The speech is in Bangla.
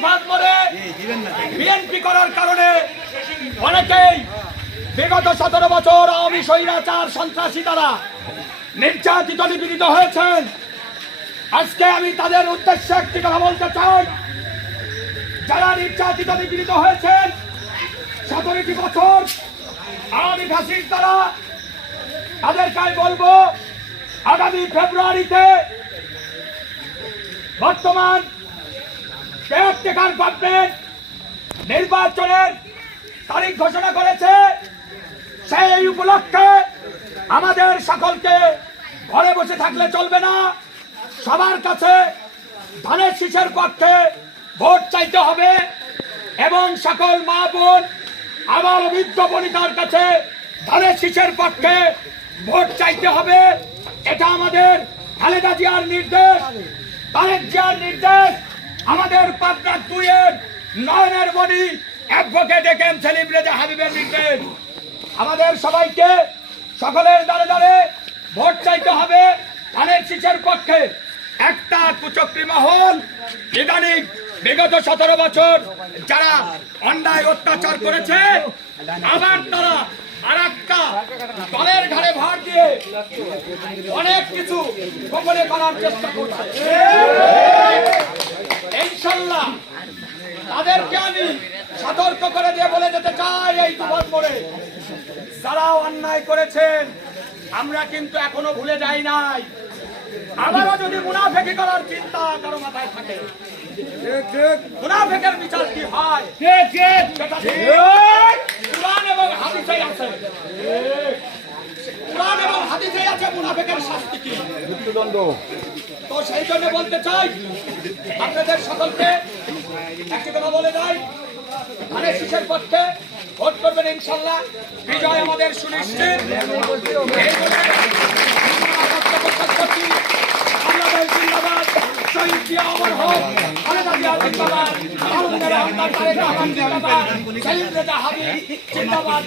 তুফান মরে বিএনপি করার কারণে অনেকেই বিগত সতেরো বছর আওয়ামী স্বৈরাচার সন্ত্রাসী দ্বারা নির্যাতিত, নিপীড়িত হয়েছেন। আজকে আমি তাদের উদ্দেশ্যে একটি কথা বলতে চাই। যারা নির্যাতিত, নিপীড়িত হয়েছেন, সতেরোটি বছর আওয়ামী ফাঁসির দ্বারা তাদেরকে আমি বলব, আগামী ফেব্রুয়ারিতে বর্তমান কেয়ারটেকার গভর্নমেন্ট নির্বাচনের তারিখ ঘোষণা করেছে সেই উপলক্ষে আমাদের সকলকে ঘরে বসে থাকলে চলবে না। সবার কাছে ধানের শীষের পক্ষে ভোট চাইতে হবে এবং সকল মা বোন আবার বৃদ্ধ বনিতার কাছে ধানের শীষের পক্ষে ভোট চাইতে হবে। এটা আমাদের খালেদা জিয়ার নির্দেশ, তারেক জিয়ার নির্দেশ আমাদের পাবনা দুইয়ের নয়নের মণি advocate A K M Selim Reza হাবিবের নির্দেশ আমাদের সবাইকে সকলের দ্বারে দ্বারে ভোট চাইতে হবে, ধানের শীষের পক্ষে। একটা কুচক্রী মহল, ইদানিং বিগত সতেরো বছর যারা অন্যায় অত্যাচার করেছে, আবার তারা আর একটা দলের ঘাড়ে ভার দিয়ে অনেক কিছু গোপনে করার চেষ্টা করছে। ইনশাল্লাহ তাদেরকে আমি সতর্ক করে দিয়ে বলে যেতে চাই এই তুফান মোড়ে যারা অন্যায় করেছেন আমরা কিন্তু এখনও ভুলে যাই নাই। আবারও যদি মুনাফেকি করার চিন্তা কারও মাথায় থাকে, মুনাফেকের বিচার কি হয়? কোরআন এবং হাদিসে আছে। কোরআন এবং হাদিসে আছে মুনাফেকের শাস্তি কি? তো সেই জন্য বলতে চাই, আপনাদের সকলকে একটি কথা বলে যাই। মানে শিশের পক্ষে ভোট করবেন ইনশাল্লাহ। বিজয় আমাদের সুনিশ্চিত। জিন্দাবাদ।